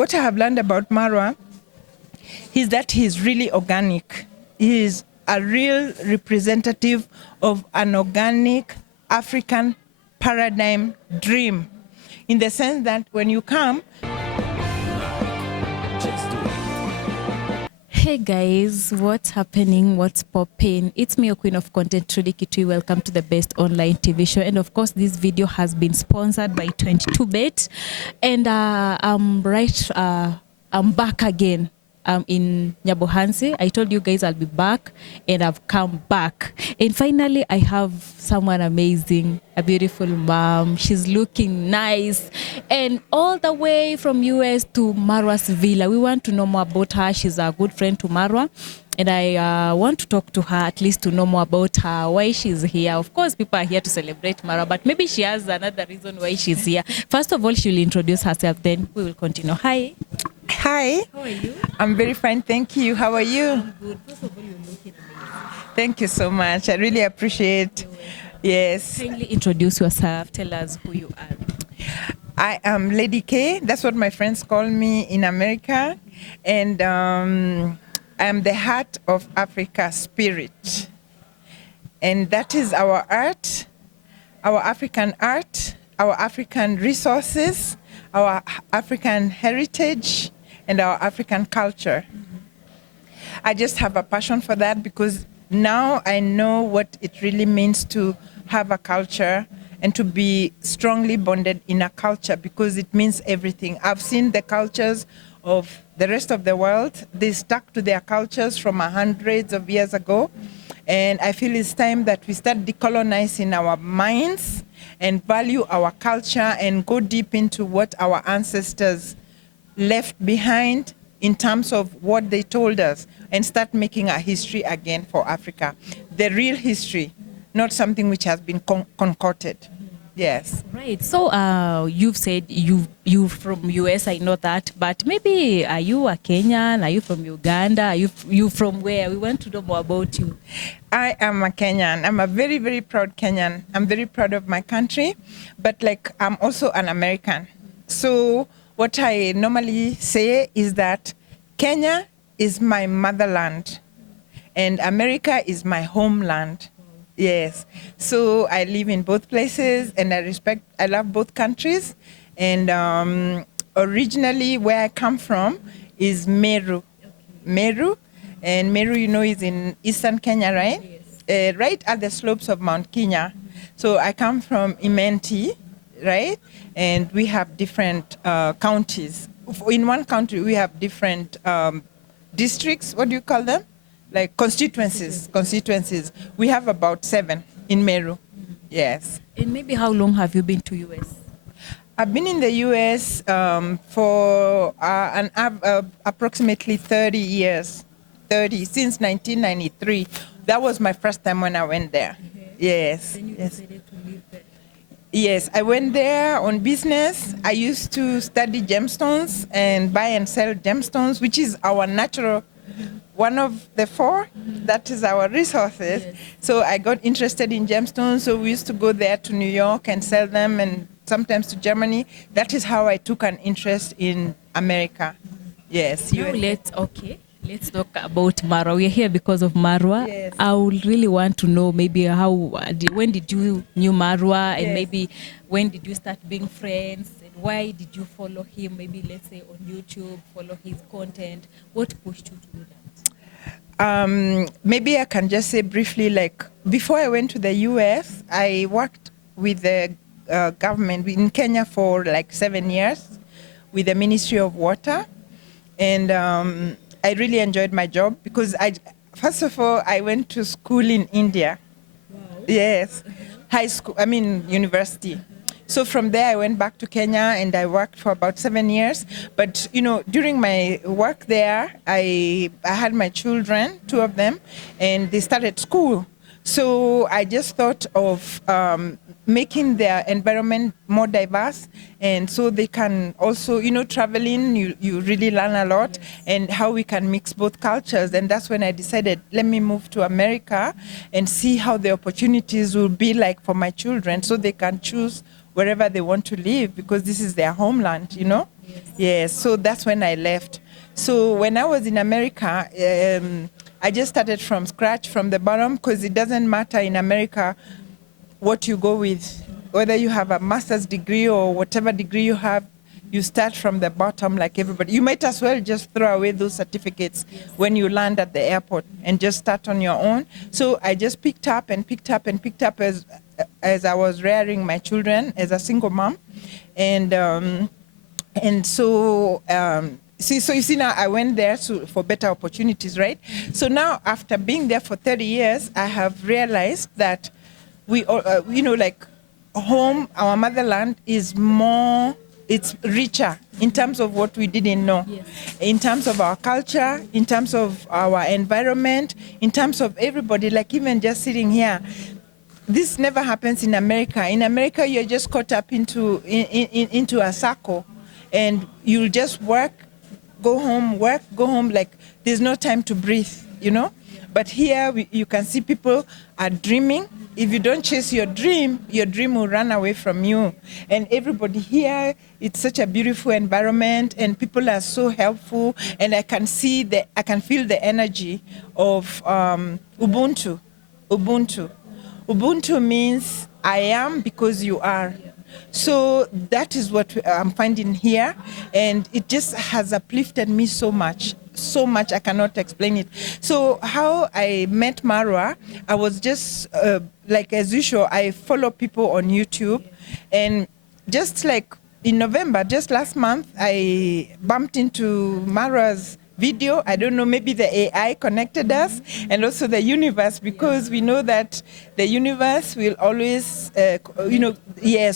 what I have learned about Marwa is that he's really organic. He is a real representative of an organic African paradigm dream, in the sense that when you come. Hey guys, what's happening? What's popping? It's me, your queen of content, Trudy Kitui. Welcome to the best online TV show. And of course, this video has been sponsored by 22bet. And I'm back again. In Nyabohansi. I told you guys I'll be back, and I've come back. And finally, I have someone amazing, a beautiful mom. She's looking nice. And all the way from US to Marwa's villa. We want to know more about her. She's a good friend to Marwa. And I want to talk to her, at least to know more about her, why she's here. Of course, people are here to celebrate Marwa, but maybe she has another reason why she's here. First of all, she'll introduce herself, then we will continue. Hi. Hi. How are you? I'm very fine, thank you. How are you? I'm good. First of all, you're looking amazing. Thank you so much. I really appreciate. Yes. Kindly introduce yourself. Tell us who you are. I am Lady K. That's what my friends call me in America. And I'm the heart of Africa spirit. And that is our art, our African resources, our African heritage, and our African culture. I just have a passion for that because now I know what it really means to have a culture and to be strongly bonded in a culture, because it means everything. I've seen the cultures of the rest of the world. They stuck to their cultures from hundreds of years ago. And I feel it's time that we start decolonizing our minds and value our culture and go deep into what our ancestors left behind in terms of what they told us, and start making a history again for Africa. The real history, not something which has been concocted. Yes. Right. So you've said you from US, I know that, but maybe are you a Kenyan? Are you from Uganda? Are you from where? We want to know more about you. I am a Kenyan. I'm a very, very proud Kenyan. I'm very proud of my country, but I'm also an American. So what I normally say is that Kenya is my motherland and America is my homeland. Yes. So I live in both places, and I love both countries. And originally where I come from is Meru. Meru. And Meru, is in eastern Kenya, right? Yes. Right at the slopes of Mount Kenya. So I come from Imenti, right? And we have different counties. In one country, we have different districts. What do you call them? Like constituencies. We have about 7 in Meru. Yes. And maybe how long have you been to US? I've been in the US for approximately 30 years. Since 1993. That was my first time when I went there. Okay. Yes. Then you decided to live there. Yes, I went there on business. I used to study gemstones and buy and sell gemstones, which is our natural, one of the 4, that is our resources. Yes. So I got interested in gemstones, so we used to go there to New York and sell them, and sometimes to Germany. That is how I took an interest in America. Yes. Now let's talk about Marwa. We're here because of Marwa. Yes. I would really want to know maybe when did you knew Marwa, and Yes. maybe when did you start being friends, and why did you follow him? Maybe let's say on YouTube, follow his content. What pushed you to do that? Maybe I can just say briefly, before I went to the US, I worked with the government in Kenya for 7 years with the Ministry of Water. And I really enjoyed my job because first of all, I went to school in India. Wow. Yes, university. So from there, I went back to Kenya and I worked for about 7 years. But, during my work there, I had my children, 2 of them, and they started school. So I just thought of making their environment more diverse, and so they can also, traveling, you really learn a lot, and how we can mix both cultures. And that's when I decided, let me move to America and see how the opportunities will be like for my children, so they can choose wherever they want to live, because this is their homeland. Yes, so that's when I left. So when I was in America, I just started from scratch, from the bottom, because it doesn't matter in America what you go with, whether you have a master's degree or whatever degree you have, you start from the bottom like everybody. You might as well just throw away those certificates when you land at the airport and just start on your own. So I just picked up and picked up and picked up as I was rearing my children as a single mom, and so. So you see now I went there for better opportunities, right? So now after being there for 30 years, I have realized that we all, like home, our motherland is more, it's richer in terms of what we didn't know, in terms of our culture, in terms of our environment, in terms of everybody, like even just sitting here. This never happens in America. In America, you're just caught up into a circle, and you'll just work, go home, work, go home, like there's no time to breathe, But here you can see people are dreaming. If you don't chase your dream will run away from you. And everybody here, it's such a beautiful environment, and people are so helpful, and I can feel the energy of Ubuntu. Ubuntu means I am because you are. So that is what I'm finding here, and it just has uplifted me so much I cannot explain it. So how I met Marwa, I was just like as usual, I follow people on YouTube, and just like in November, just last month, I bumped into Marwa's video. I don't know, maybe the AI connected us, and also the universe, because we know that the universe will always,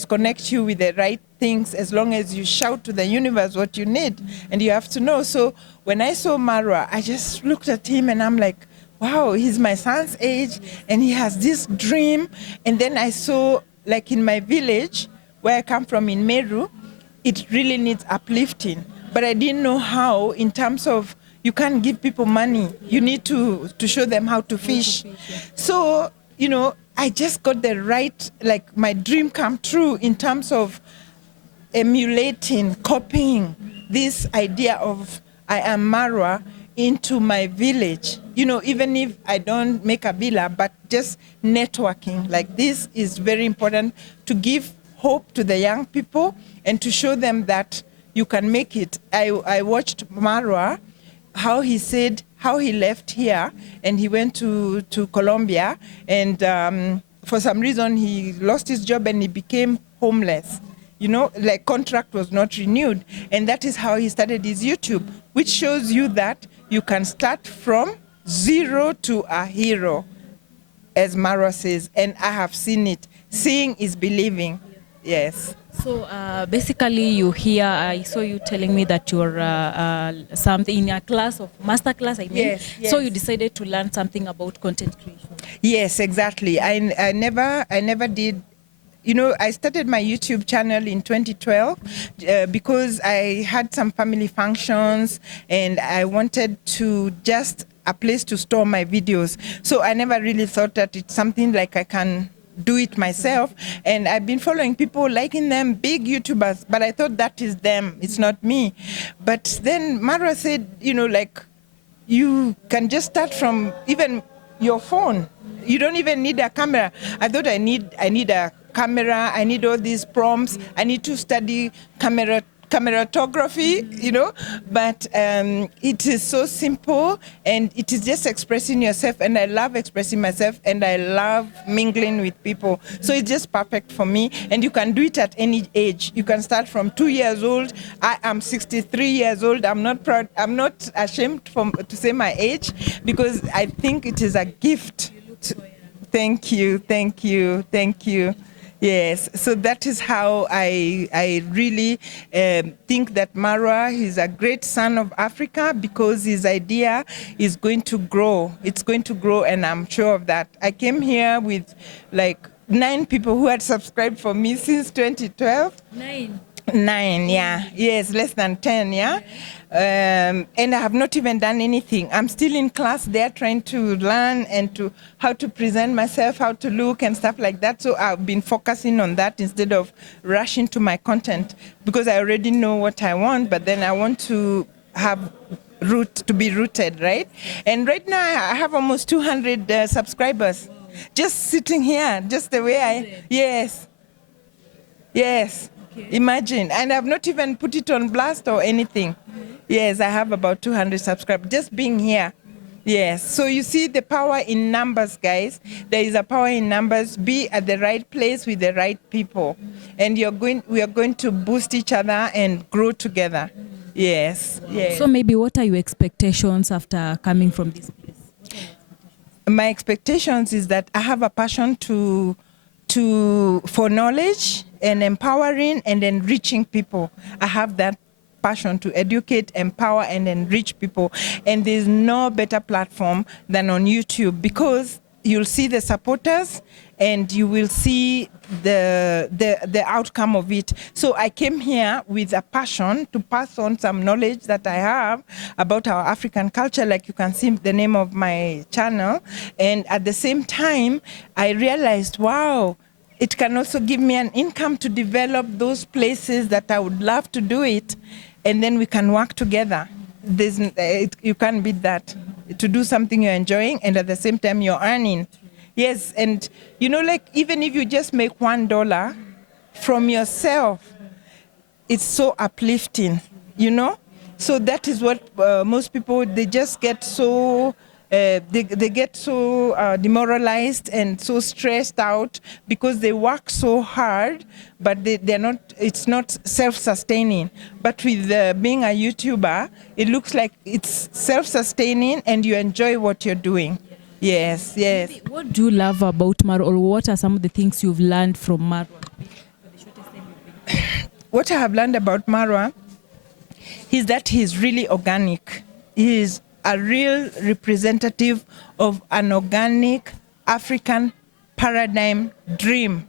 connect you with the right things as long as you shout to the universe what you need, and you have to know. So when I saw Marwa, I just looked at him and I'm like, wow, he's my son's age and he has this dream. And then I saw, like in my village, where I come from in Meru, it really needs uplifting. But I didn't know how, in terms of, you can't give people money. You need to show them how to fish. So, I just got the right, like my dream come true in terms of emulating, copying this idea of I am Marwa into my village. Even if I don't make a villa, but just networking like this is very important to give hope to the young people and to show them that you can make it. I watched Marwa, how he said, how he left here and he went to Colombia, and for some reason he lost his job and he became homeless. Like contract was not renewed. And that is how he started his YouTube, which shows you that you can start from zero to a hero, as Marwa says. And I have seen it. Seeing is believing. Yes. So basically, I saw you telling me that you're something in a class of master class. Yes. So you decided to learn something about content creation. Yes, exactly. I never did. I started my YouTube channel in 2012 because I had some family functions and I wanted to just a place to store my videos. So I never really thought that it's something like I can do it myself. And I've been following people, liking them, big YouTubers, but I thought that is them, it's not me. But then Marwa said, you can just start from even your phone. You don't even need a camera. I thought I need a camera, I need all these prompts, I need to study cameratography, but it is so simple and it is just expressing yourself, and I love expressing myself and I love mingling with people. So it's just perfect for me, and you can do it at any age. You can start from 2 years old. I am 63 years old. I'm not proud, I'm not ashamed to say my age, because I think it is a gift. Thank you. Yes, so that is how I really think that Marwa is a great son of Africa, because his idea is going to grow. It's going to grow, and I'm sure of that. I came here with like 9 people who had subscribed for me since 2012. 9? 9, yeah. Yes, less than 10, yeah. And I have not even done anything. I'm still in class there trying to learn and to how to present myself, how to look and stuff like that. So I've been focusing on that instead of rushing to my content because I already know what I want, but then I want to have to be rooted, right? And right now I have almost 200 subscribers. Just sitting here, just the way yes. Yes. Okay. Imagine. And I've not even put it on blast or anything. Yes, I have about 200 subscribers just being here. Yes. So you see the power in numbers, guys. There is a power in numbers. Be at the right place with the right people. And we are going to boost each other and grow together. Yes. Yes. So maybe what are your expectations after coming from this place? My expectations is that I have a passion for knowledge and empowering and enriching people. I have that passion to educate, empower, and enrich people. And there's no better platform than on YouTube because you'll see the supporters and you will see the outcome of it. So I came here with a passion to pass on some knowledge that I have about our African culture, like you can see the name of my channel. And at the same time, I realized, wow, it can also give me an income to develop those places that I would love to do it. And then we can work together. You can't beat that. To do something you're enjoying and at the same time you're earning. Yes, and like even if you just make $1 from yourself, it's so uplifting. So that is what most people, they just get so they get so demoralized and so stressed out because they work so hard, but they're not. It's not self-sustaining. But with being a YouTuber, it looks like it's self-sustaining and you enjoy what you're doing. Yes, yes. What do you love about Marwa, or what are some of the things you've learned from Marwa? What I have learned about Marwa is that he's really organic. He is a real representative of an organic African paradigm dream,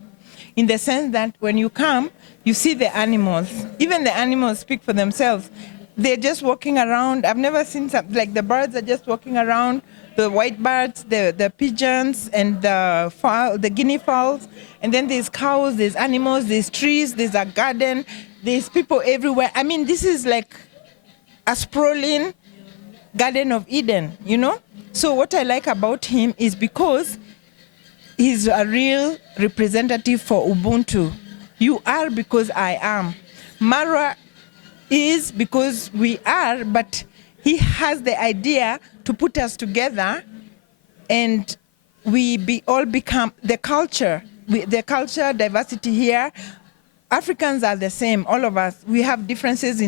in the sense that when you come, you see the animals. Even the animals speak for themselves. They're just walking around. I've never seen something like the birds are just walking around. The white birds, the pigeons, and the guinea fowls. And then there's cows, there's animals, there's trees, there's a garden, there's people everywhere. I mean, this is like a sprawling Garden of Eden. So what I like about him is because he's a real representative for Ubuntu. You are because I am. Marwa is because we are, but he has the idea to put us together and we all become the culture. The culture diversity here. Africans are the same, all of us. We have differences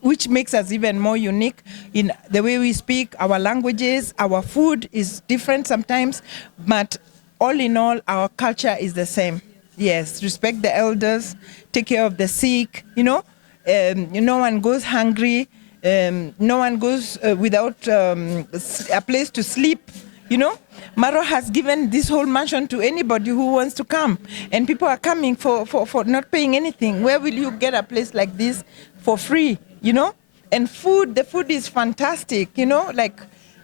which makes us even more unique in the way we speak, our languages, our food is different sometimes, but all in all, our culture is the same. Yes, respect the elders, take care of the sick, no one goes hungry, no one goes without a place to sleep, Marwa has given this whole mansion to anybody who wants to come, and people are coming for not paying anything. Where will you get a place like this for free? And the food is fantastic, like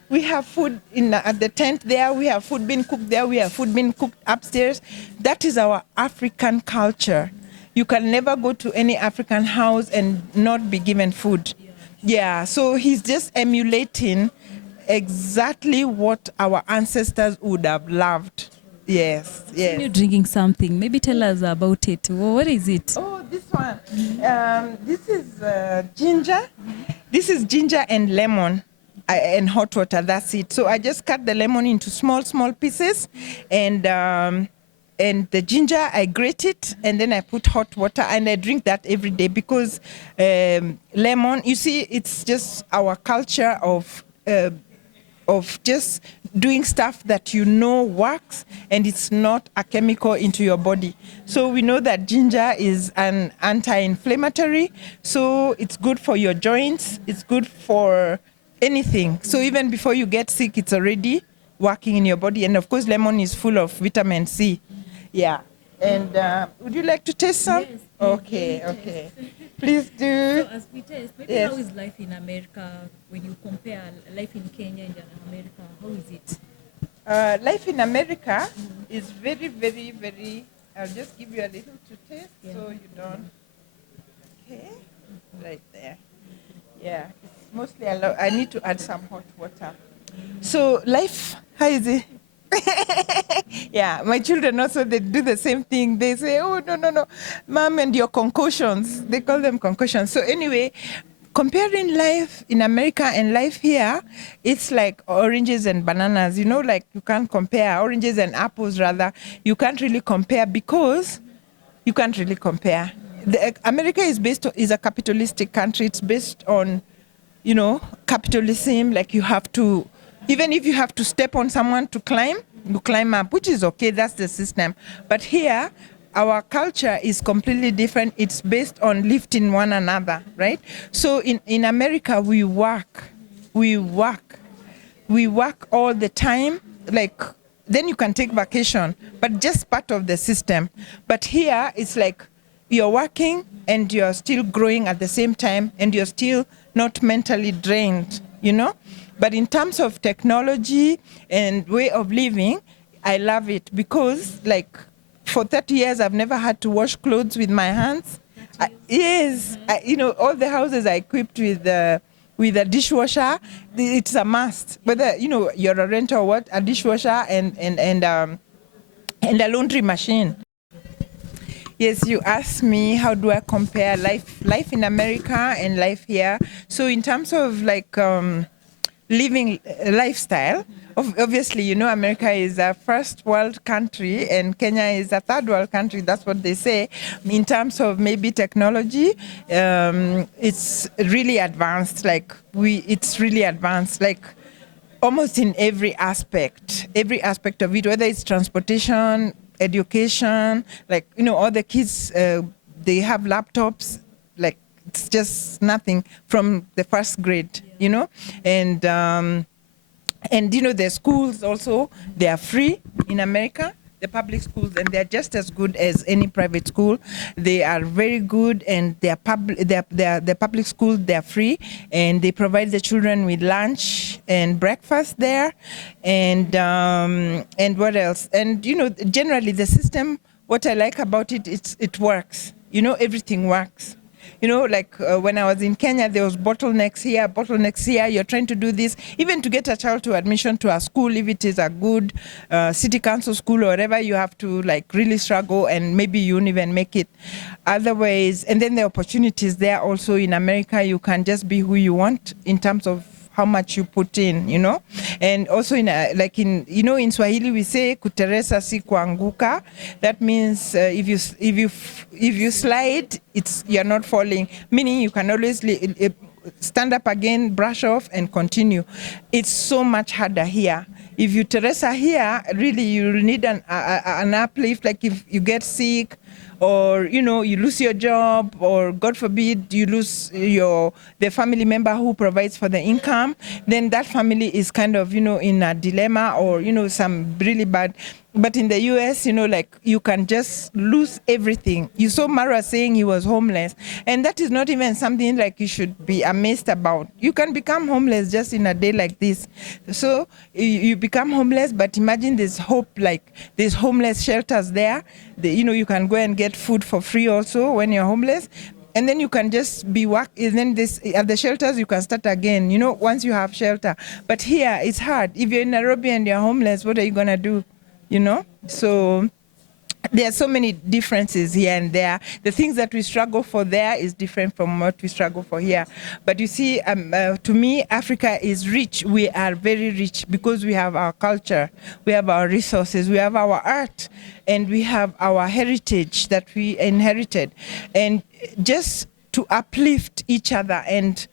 we have food at the tent there, we have food being cooked there, we have food being cooked upstairs. That is our African culture. You can never go to any African house and not be given food. Yeah, so he's just emulating exactly what our ancestors would have loved. Yes, yes. You're drinking something. Maybe tell us about it. What is it? Oh, this one. This is ginger. This is ginger and lemon and hot water. That's it. So I just cut the lemon into small pieces, and the ginger I grate it, and then I put hot water, and I drink that every day because lemon. You see, it's just our culture of just doing stuff that works and it's not a chemical into your body. So we know that ginger is an anti-inflammatory, so it's good for your joints, it's good for anything. So even before you get sick, it's already working in your body. And of course, lemon is full of vitamin C. Yeah. And would you like to taste some? Yes, Okay, let me okay. taste. Please do. So as we taste, maybe Yes. how is life in America when you compare life in Kenya and America? How is it? Life in America is very, very, very. I'll just give you a little to taste so you don't. Okay, right there. Yeah, it's mostly I need to add some hot water. So life, how is it? Yeah, my children also they do the same thing. They say, "Oh no, no, no, mom, and your concussions." They call them concussions. So anyway, comparing life in America and life here, it's like oranges and bananas. You know, like you can't compare oranges and apples. Rather, you can't really compare because you can't really compare. America is a capitalistic country. It's based on, capitalism. Like you have to, even if you have to step on someone to climb, you climb up, which is okay. That's the system. But here, our culture is completely different. It's based on lifting one another, right? So in America, we work we work all the time, like then you can take vacation, but just part of the system. But here it's like you're working and you're still growing at the same time and you're still not mentally drained. But in terms of technology and way of living, I love it because like for 30 years I've never had to wash clothes with my hands. Yes, all the houses are equipped with a dishwasher. It's a must. Whether you're a renter or what, a dishwasher and a laundry machine. Yes, you asked me how do I compare life in America and life here. So in terms of like living lifestyle, obviously America is a first world country and Kenya is a third world country. That's what they say. In terms of maybe technology, it's really advanced. It's really advanced. Like almost in every aspect of it, whether it's transportation, education, like all the kids they have laptops, like it's just nothing from the first grade, and the schools also, they are free in America, the public schools, and they're just as good as any private school. They are very good, and the public schools, they're free, and they provide the children with lunch and breakfast there, and what else? And generally the system. What I like about it, it works. Everything works. Like when I was in Kenya, there was bottlenecks here, bottlenecks here. You're trying to do this, even to get a child to admission to a school, if it is a good city council school or whatever, you have to like really struggle, and maybe you won't even make it. Otherwise, and then the opportunities there also in America, you can just be who you want in terms of how much you put in. And also in Swahili we say kuteresa si kuanguka. That means if you slide, you're not falling, meaning you can always stand up again, brush off, and continue. It's so much harder here. If you Teresa here, really you'll need an uplift. Like if you get sick, or you lose your job, or God forbid you lose the family member who provides for the income, then that family is kind of in a dilemma, or some really bad. But in the US, like you can just lose everything. You saw Marwa saying he was homeless, and that is not even something like you should be amazed about. You can become homeless just in a day like this. So you become homeless, but imagine there's hope. Like there's homeless shelters there. You can go and get food for free also when you're homeless. And then you can just be and then at the shelters you can start again, once you have shelter. But here it's hard. If you're in Nairobi and you're homeless, what are you gonna do? So there are so many differences here and there. The things that we struggle for there is different from what we struggle for here. But you see, to me, Africa is rich. We are very rich because we have our culture, we have our resources, we have our art, and we have our heritage that we inherited. And just to uplift each other and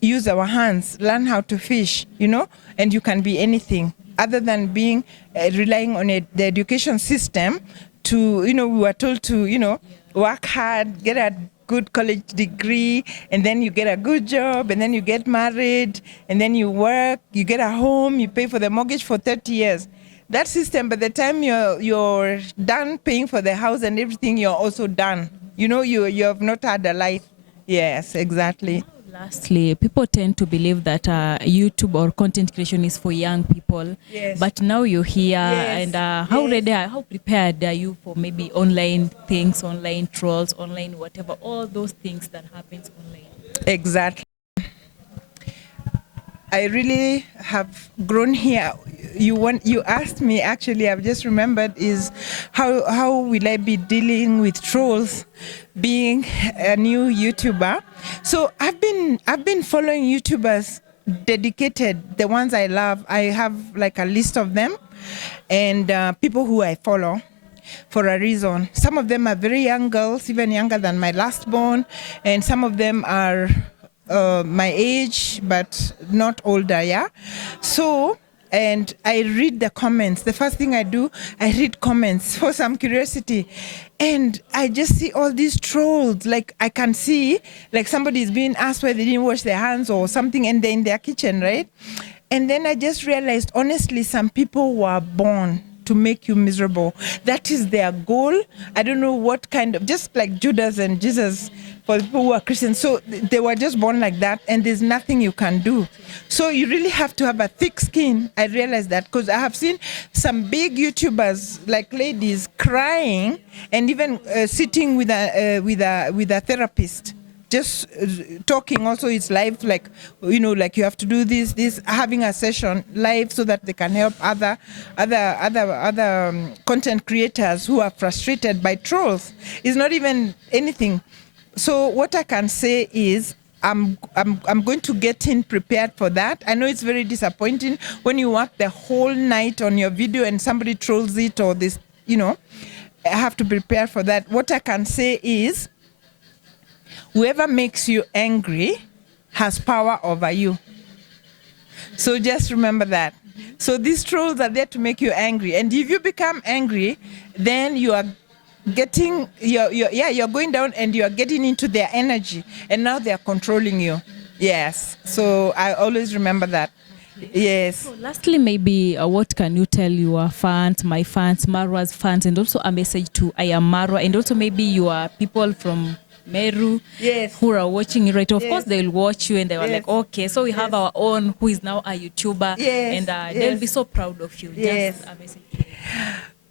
use our hands, learn how to fish, and you can be anything other than being relying on the education system to, we were told to, work hard, get a good college degree, and then you get a good job, and then you get married, and then you work, you get a home, you pay for the mortgage for 30 years. that system, by the time you're done paying for the house and everything, you're also done. You know, you have not had a life. Yes, exactly. Lastly, people tend to believe that YouTube or content creation is for young people. Yes. But now you're here, Yes. and how Yes. ready, how prepared are you for maybe online things, online trolls, online whatever, all those things that happens online? Exactly. I really have grown here. You asked me, actually, I've just remembered, is how will I be dealing with trolls being a new YouTuber? So I've been following YouTubers dedicated, the ones I love. I have like a list of them, and people who I follow for a reason. Some of them are very young girls, even younger than my last born, and some of them are my age, but not older, yeah? So, and I read the comments. The first thing I do, I read comments for some curiosity. And I just see all these trolls. Like, I can see, like, somebody is being asked why they didn't wash their hands or something, and they're in their kitchen, right? And then I just realized, honestly, some people were born to make you miserable. That is their goal. I don't know what kind of, just like Judas and Jesus, for people who are Christians. So they were just born like that, and there's nothing you can do. So you really have to have a thick skin. I realized that because I have seen some big YouTubers, like ladies, crying and even sitting with a therapist, just talking. Also, it's live, like, you know, like you have to do this having a session live so that they can help other content creators who are frustrated by trolls. It's not even anything. So what I can say is, I'm going to get in prepared for that. I know it's very disappointing when you work the whole night on your video and somebody trolls it, or this, you know. I have to prepare for that. What I can say is, whoever makes you angry has power over you. So just remember that. So these trolls are there to make you angry. And if you become angry, then you are getting, you're going down and you are getting into their energy. And now they are controlling you. Yes. So I always remember that. Yes. So lastly, maybe what can you tell your fans, my fans, Marwa's fans, and also a message to I am Marwa, and also maybe your people from Meru, Yes. who are watching you right? Of Yes. course, they'll watch you and they were Yes. like, okay, so we have our own who is now a YouTuber, Yes. and they'll be so proud of you. Yes. Just a message.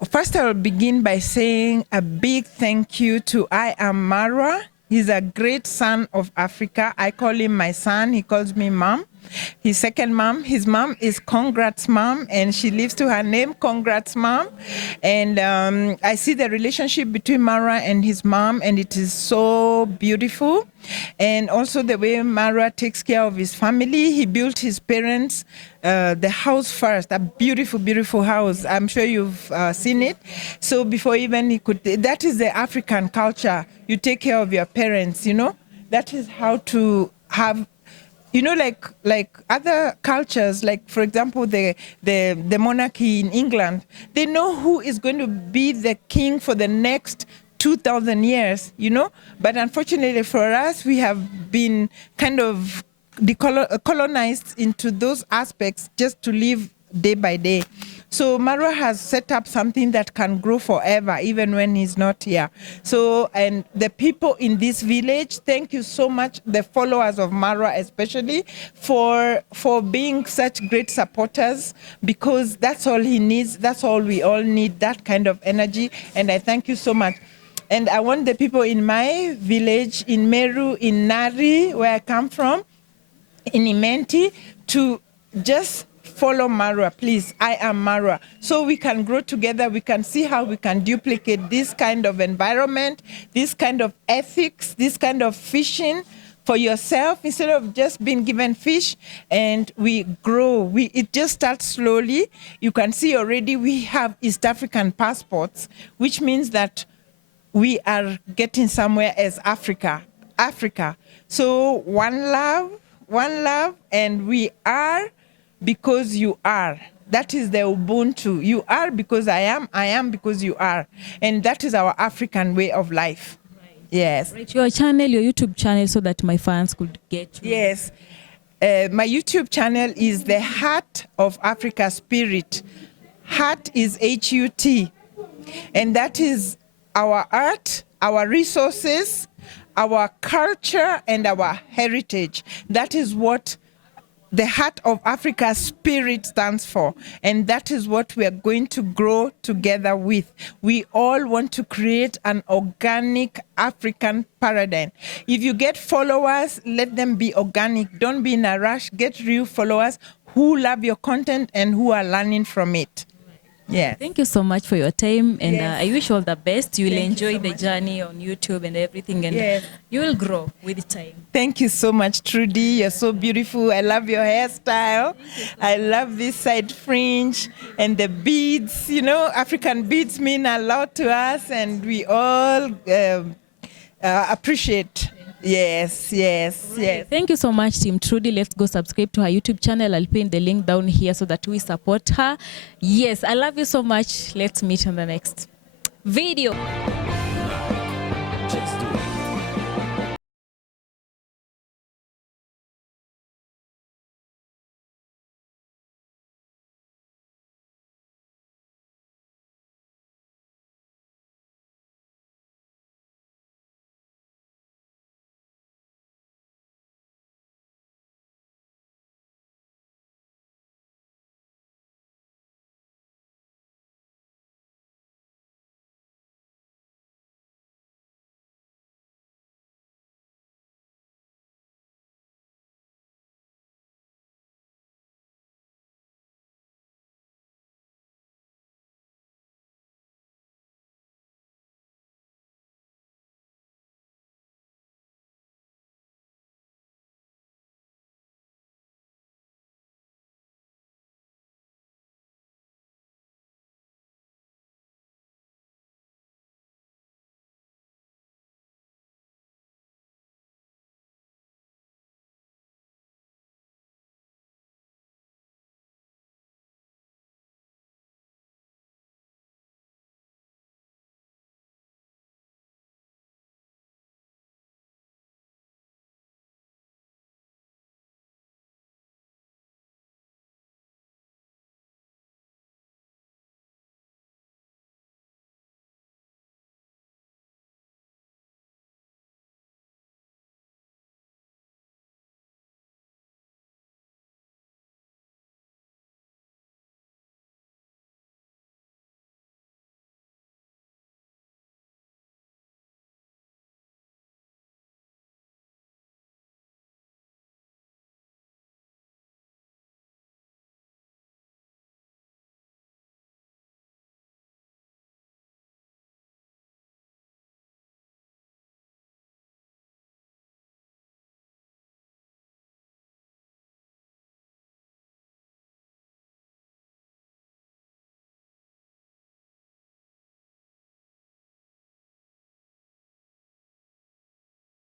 First, I will begin by saying a big thank you to I am Marwa. He's a great son of Africa. I call him my son. He calls me mom. His second mom, his mom is Congrats Mom, and she lives to her name, Congrats Mom. And I see the relationship between Marwa and his mom, and it is so beautiful. And also the way Marwa takes care of his family. He built his parents the house first, a beautiful, beautiful house. I'm sure you've seen it. So before even he could, that is the African culture. You take care of your parents, you know. That is how to have, you know, like other cultures, like for example, the monarchy in England, they know who is going to be the king for the next 2,000 years, you know. But unfortunately for us, we have been kind of colonized into those aspects just to live day by day. So Marwa has set up something that can grow forever, even when he's not here. So, and the people in this village, thank you so much, the followers of Marwa especially, for being such great supporters, because that's all he needs. That's all we all need, that kind of energy. And I thank you so much. And I want the people in my village, in Meru, in Nari, where I come from, in Imenti, to just follow Marwa, please. I am Marwa. So we can grow together. We can see how we can duplicate this kind of environment, this kind of ethics, this kind of fishing for yourself instead of just being given fish, and we grow. It just starts slowly. You can see already we have East African passports, which means that we are getting somewhere as Africa. So one love, and we are because you are. That is the Ubuntu. You are because I am because you are. And that is our African way of life. Right. Yes. Right, your channel, your YouTube channel, so that my fans could get you. Yes. My YouTube channel is The Heart of Africa Spirit. Hut is HUT. And that is our art, our resources, our culture, and our heritage. That is what the Heart of Africa spirit stands for. And that is what we are going to grow together with. We all want to create an organic African paradigm. If you get followers, let them be organic. Don't be in a rush. Get real followers who love your content and who are learning from it. Yeah. Thank you so much for your time, and Yes. I wish you all the best. You will Thank you enjoy so the much. journey on YouTube and everything, and Yes. you will grow with time. Thank you so much, Trudy. You're so beautiful. I love your hairstyle. I love this side fringe and the beads. You know, African beads mean a lot to us, and we all appreciate. Yes, yes, yes. Thank you so much, Team Trudy. Let's go subscribe to her YouTube channel. I'll pin the link down here so that we support her. Yes, I love you so much. Let's meet on the next video.